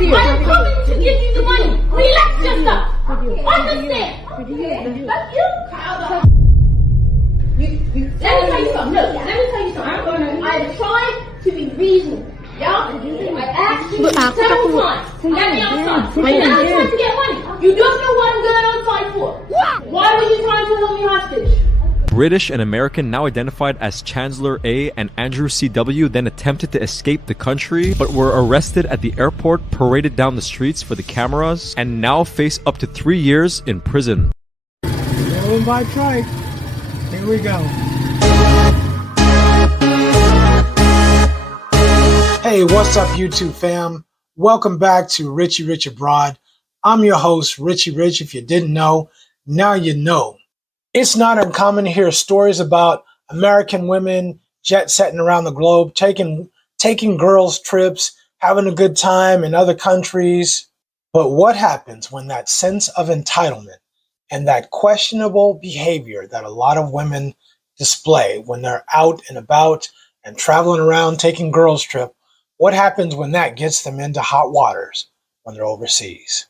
I'm coming to give you the money. Relax yourself. Understand? That's you. Let me tell you something. Look, let me tell you something. I'm trying to be reasonable. Y'all, I asked you several times. Get me outside. And now I'm trying to get money. You don't know what I'm going outside for. Why were you trying to hold me hostage? British and American, now identified as Chancellor A and Andrew C.W., then attempted to escape the country, but were arrested at the airport, paraded down the streets for the cameras, and now face up to 3 years in prison. Going by trike. Here we go. Hey, what's up, YouTube fam? Welcome back to Richie Rich Abroad. I'm your host, Richie Rich. If you didn't know, now you know. It's not uncommon to hear stories about American women jet-setting around the globe, taking girls' trips, having a good time in other countries. But what happens when that sense of entitlement and that questionable behavior that a lot of women display when they're out and about and traveling around taking girls' trip, what happens when that gets them into hot waters when they're overseas?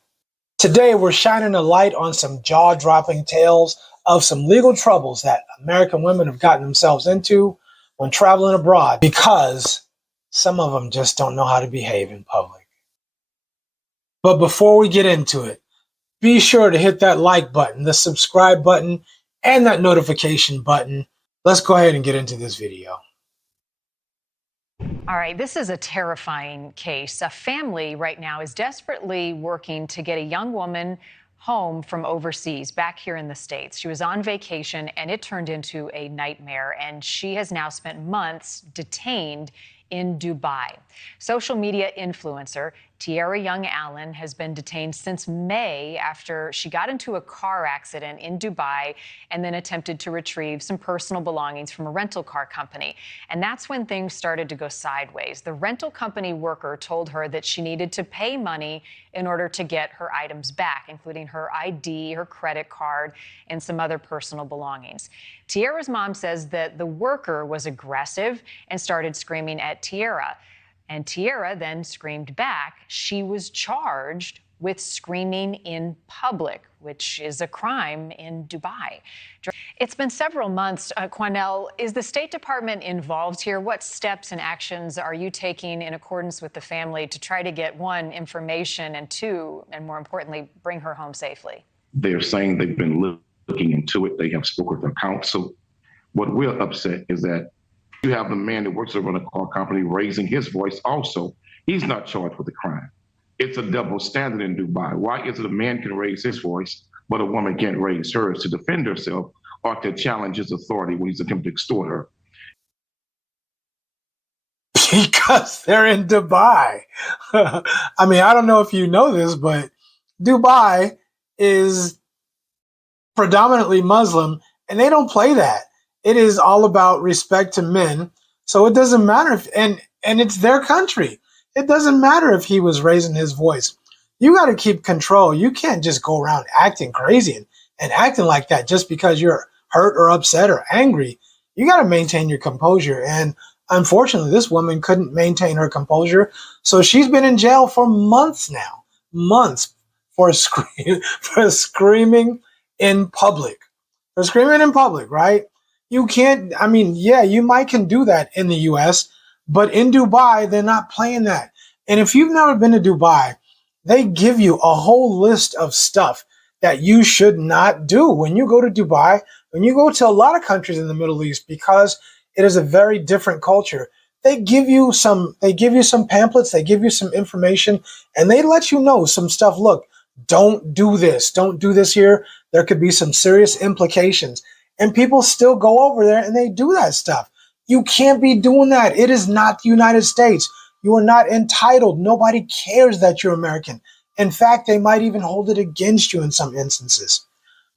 Today, we're shining a light on some jaw-dropping tales of some legal troubles that American women have gotten themselves into when traveling abroad because some of them just don't know how to behave in public. But before we get into it, be sure to hit that like button, the subscribe button, and that notification button. Let's go ahead and get into this video. All right, this is a terrifying case. A family right now is desperately working to get a young woman home from overseas, back here in the States. She was on vacation and it turned into a nightmare, and she has now spent months detained in Dubai. Social media influencer Tiara Young Allen has been detained since May after she got into a car accident in Dubai and then attempted to retrieve some personal belongings from a rental car company. And that's when things started to go sideways. The rental company worker told her that she needed to pay money in order to get her items back, including her ID, her credit card, and some other personal belongings. Tiara's mom says that the worker was aggressive and started screaming at Tiara. And Tiara then screamed back. She was charged with screaming in public, which is a crime in Dubai. It's been several months. Quanell, is the State Department involved here? What steps and actions are you taking in accordance with the family to try to get, one, information, and two, and more importantly, bring her home safely? They're saying they've been looking into it. They have spoken with their counsel. What we're upset is that you have the man that works over in a car company raising his voice also. He's not charged with a crime. It's a double standard in Dubai. Why is it a man can raise his voice, but a woman can't raise hers to defend herself or to challenge his authority when he's attempting to extort her? Because they're in Dubai. I mean, I don't know if you know this, but Dubai is predominantly Muslim, and they don't play that. It is all about respect to men. So it doesn't matter if, and it's their country. It doesn't matter if he was raising his voice. You got to keep control. You can't just go around acting crazy and acting like that just because you're hurt or upset or angry. You got to maintain your composure. And unfortunately, this woman couldn't maintain her composure. So she's been in jail for months now, months for screaming in public. For screaming in public, right? You can't, I mean, yeah, you can do that in the US, but in Dubai, they're not playing that. And if you've never been to Dubai, they give you a whole list of stuff that you should not do when you go to Dubai, when you go to a lot of countries in the Middle East, because it is a very different culture. They give you some pamphlets, they give you some information, and they let you know some stuff. Look, don't do this here. There could be some serious implications. And people still go over there and they do that stuff. You can't be doing that. It is not the United States. You are not entitled. Nobody cares that you're American. In fact, they might even hold it against you in some instances.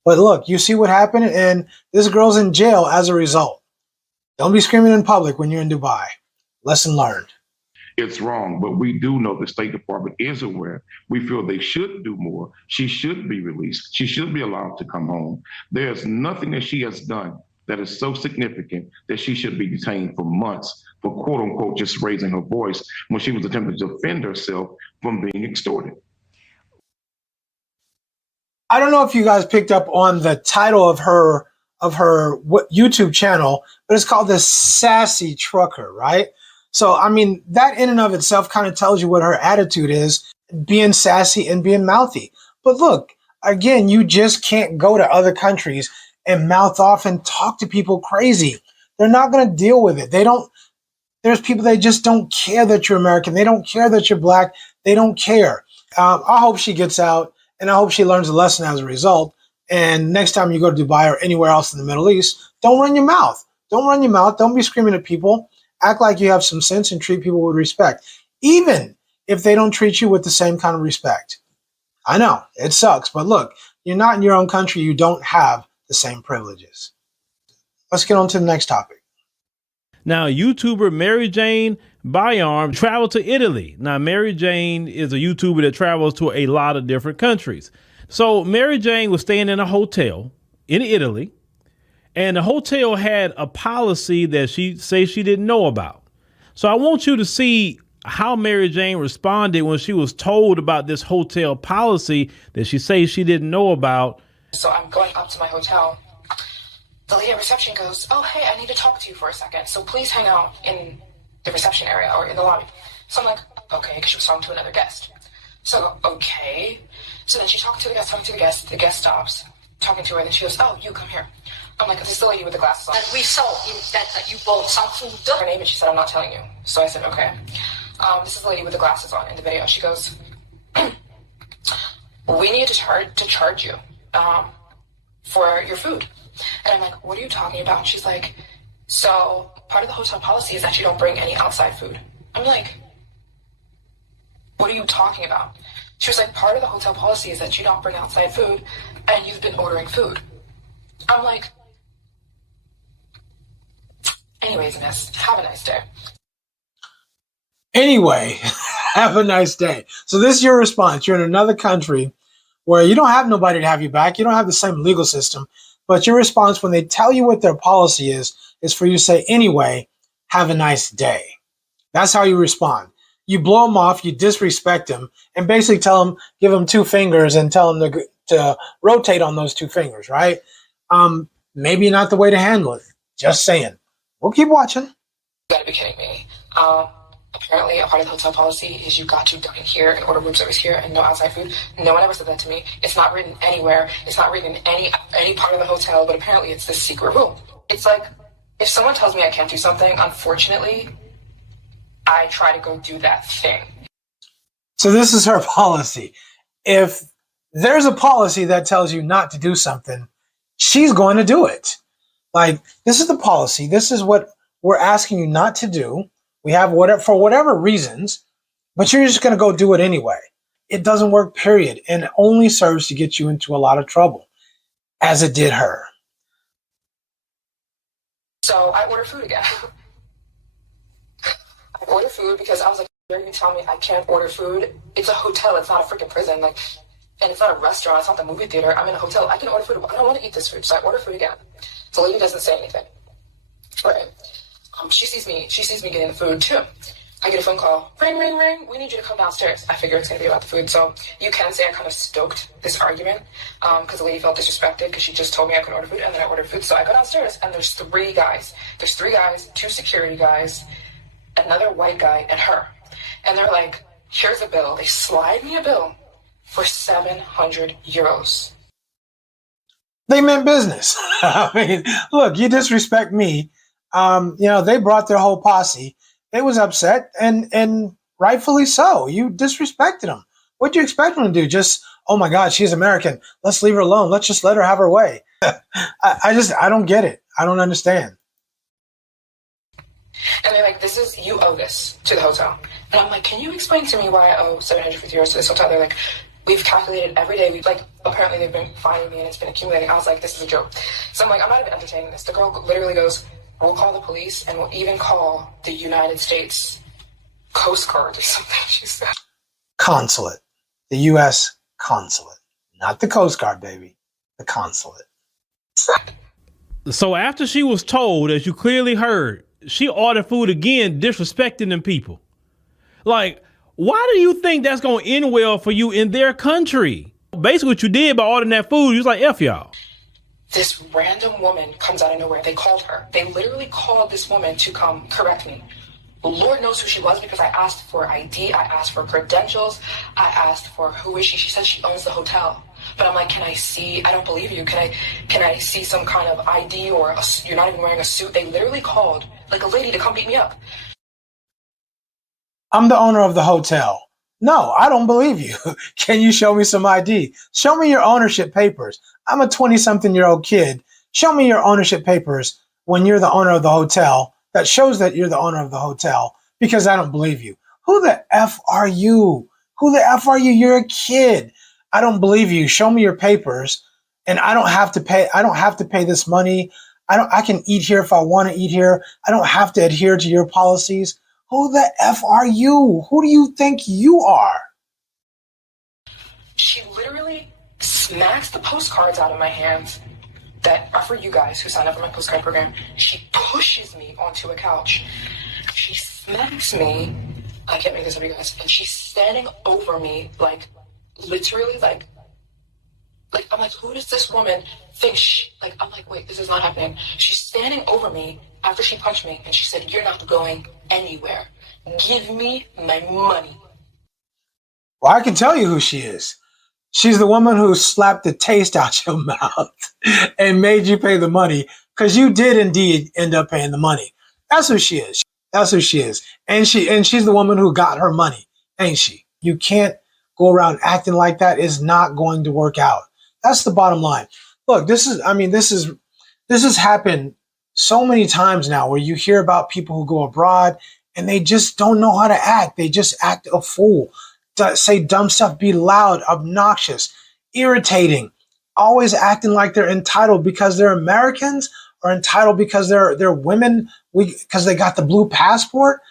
But look, you see what happened, and this girl's in jail as a result. Don't be screaming in public when you're in Dubai. Lesson learned. It's wrong, but we do know the State Department is aware. We feel they should do more. She should be released. She should be allowed to come home. There's nothing that she has done that is so significant that she should be detained for months for quote unquote just raising her voice when she was attempting to defend herself from being extorted. I don't know if you guys picked up on the title of her YouTube channel, but it's called The Sassy Trucker, right? So, I mean, that in and of itself kind of tells you what her attitude is, being sassy and being mouthy. But look, again, you just can't go to other countries and mouth off and talk to people crazy. They're not going to deal with it. There's people that just don't care that you're American. They don't care that you're black. They don't care. I hope she gets out, and I hope she learns a lesson as a result. And next time you go to Dubai or anywhere else in the Middle East, don't run your mouth. Don't run your mouth. Don't be screaming at people. Act like you have some sense and treat people with respect, even if they don't treat you with the same kind of respect. I know, it sucks, but look, you're not in your own country. You don't have the same privileges. Let's get on to the next topic. Now, YouTuber Mary Jane Byarm traveled to Italy. Now, Mary Jane is a YouTuber that travels to a lot of different countries. So Mary Jane was staying in a hotel in Italy, and the hotel had a policy that she says she didn't know about. So I want you to see how Mary Jane responded when she was told about this hotel policy that she says she didn't know about. So I'm going up to my hotel. The lady at reception goes, "Oh, hey, I need to talk to you for a second. So please hang out in the reception area or in the lobby." So I'm like, okay, because she was talking to another guest. So, okay. So then she's talking to the guest, the guest stops, talking to her, and then she goes, "Oh, you come here." I'm like, "This is the lady with the glasses on." And we saw that you bought some food. Her name, and she said, "I'm not telling you." So I said, okay. This is the lady with the glasses on in the video. She goes, "We need to charge you for your food." And I'm like, "What are you talking about?" And she's like, "So part of the hotel policy is that you don't bring any outside food." I'm like, "What are you talking about?" She was like, "Part of the hotel policy is that you don't bring outside food, and you've been ordering food." I'm like, anyways, miss, have a nice day. Anyway, have a nice day. So this is your response. You're in another country where you don't have nobody to have you back. You don't have the same legal system. But your response when they tell you what their policy is for you to say, "Anyway, have a nice day." That's how you respond. You blow them off, you disrespect them, and basically give them two fingers and tell them to rotate on those two fingers, right? Maybe not the way to handle it. Just saying. We'll keep watching. You gotta be kidding me. Apparently, a part of the hotel policy is you got to dine here and order room service here and no outside food. No one ever said that to me. It's not written anywhere. It's not written in any part of the hotel, but apparently it's this secret rule. It's like, if someone tells me I can't do something, unfortunately, I try to go do that thing. So this is her policy. If there's a policy that tells you not to do something, she's going to do it. Like, this is the policy. This is what we're asking you not to do. We have for whatever reasons, but you're just going to go do it anyway. It doesn't work, period. And it only serves to get you into a lot of trouble, as it did her. So I ordered food again. I ordered food because I was like, "You're going to tell me I can't order food? It's a hotel. It's not a freaking prison. Like, and it's not a restaurant. It's not the movie theater. I'm in a hotel. I can order food. I don't want to eat this food." So I order food again. So the lady doesn't say anything. Right. She sees me getting the food too. I get a phone call. Ring, ring, ring. We need you to come downstairs. I figure it's going to be about the food. So you can say I kind of stoked this argument because the lady felt disrespected because she just told me I could order food, and then I ordered food. So I go downstairs, and there's three guys. There's three guys, two security guys, another white guy, and her. And they're like, "Here's a bill." They slide me a bill for 700 euros. They meant business. I mean, look, you disrespect me. They brought their whole posse. They was upset, and rightfully so. You disrespected them. What do you expect them to do? Just, "Oh my God, she's American. Let's leave her alone. Let's just let her have her way." I don't get it. I don't understand. And they're like, "You owe this to the hotel." And I'm like, "Can you explain to me why I owe 750 euros to this hotel?" They're like, "We've calculated every day. Apparently they've been fining me and it's been accumulating." I was like, "This is a joke." So I'm like, "I'm not even entertaining this." The girl literally goes, "We'll call the police and we'll even call the United States Coast Guard or something," she said. Consulate. The U.S. consulate. Not the Coast Guard, baby. The consulate. So after she was told, as you clearly heard, She ordered food again, disrespecting them people. Like, why do you think that's going to end well for you in their country? Basically, what you did by ordering that food, you was like, F y'all. This random woman comes out of nowhere. They called her. They literally called this woman to come correct me. Lord knows who she was because I asked for ID. I asked for credentials. I asked for who is she. She says she owns the hotel. But I'm like, can I see? I don't believe you. Can I see some kind of ID or you're not even wearing a suit? They literally called like a lady to come beat me up. I'm the owner of the hotel. No, I don't believe you. Can you show me some ID? Show me your ownership papers. I'm a 20-something-year-old kid. Show me your ownership papers when you're the owner of the hotel that shows that you're the owner of the hotel, because I don't believe you. Who the F are you? Who the F are you? You're a kid. I don't believe you. Show me your papers, and I don't have to pay. I don't have to pay this money. I can eat here if I want to eat here. I don't have to adhere to your policies. Who the F are you? Who do you think you are? She literally smacks the postcards out of my hands that are for you guys who signed up for my postcard program. She pushes me onto a couch. She smacks me. I can't make this up, you guys. And she's standing over me, like, literally, like, I'm like, who does this woman think I'm like, wait, this is not happening. She's standing over me after she punched me, and she said, you're not going anywhere. Give me my money. Well, I can tell you who she is. She's the woman who slapped the taste out your mouth and made you pay the money, because you did indeed end up paying the money. That's who she is. That's who she is. And she's the woman who got her money, ain't she? You can't go around acting like that. Is not going to work out. That's the bottom line. Look, this has happened so many times now, where you hear about people who go abroad and they just don't know how to act. They just act a fool. Say dumb stuff, be loud, obnoxious, irritating, always acting like they're entitled because they're Americans, or entitled because they're women, because they got the blue passport.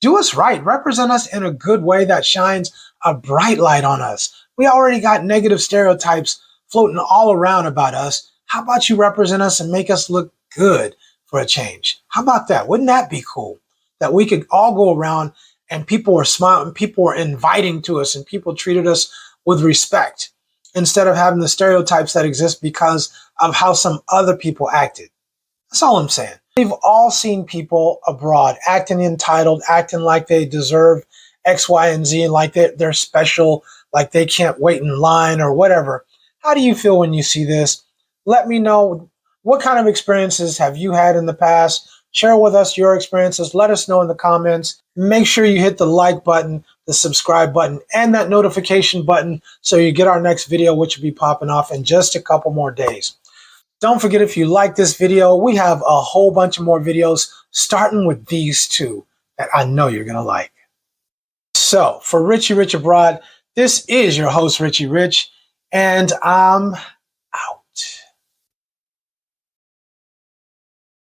Do us right. Represent us in a good way that shines a bright light on us. We already got negative stereotypes floating all around about us. How about you represent us and make us look good for a change? How about that? Wouldn't that be cool? That we could all go around and people were smiling, people were inviting to us, and people treated us with respect instead of having the stereotypes that exist because of how some other people acted. That's all I'm saying. We've all seen people abroad acting entitled, acting like they deserve X, Y, and Z, like they're special, like they can't wait in line or whatever. How do you feel when you see this? Let me know. What kind of experiences have you had in the past? Share with us your experiences. Let us know in the comments. Make sure you hit the like button, the subscribe button, and that notification button so you get our next video, which will be popping off in just a couple more days. Don't forget, if you like this video, we have a whole bunch of more videos, starting with these two that I know you're going to like. So for Richie Rich Abroad, this is your host, Richie Rich, and I'm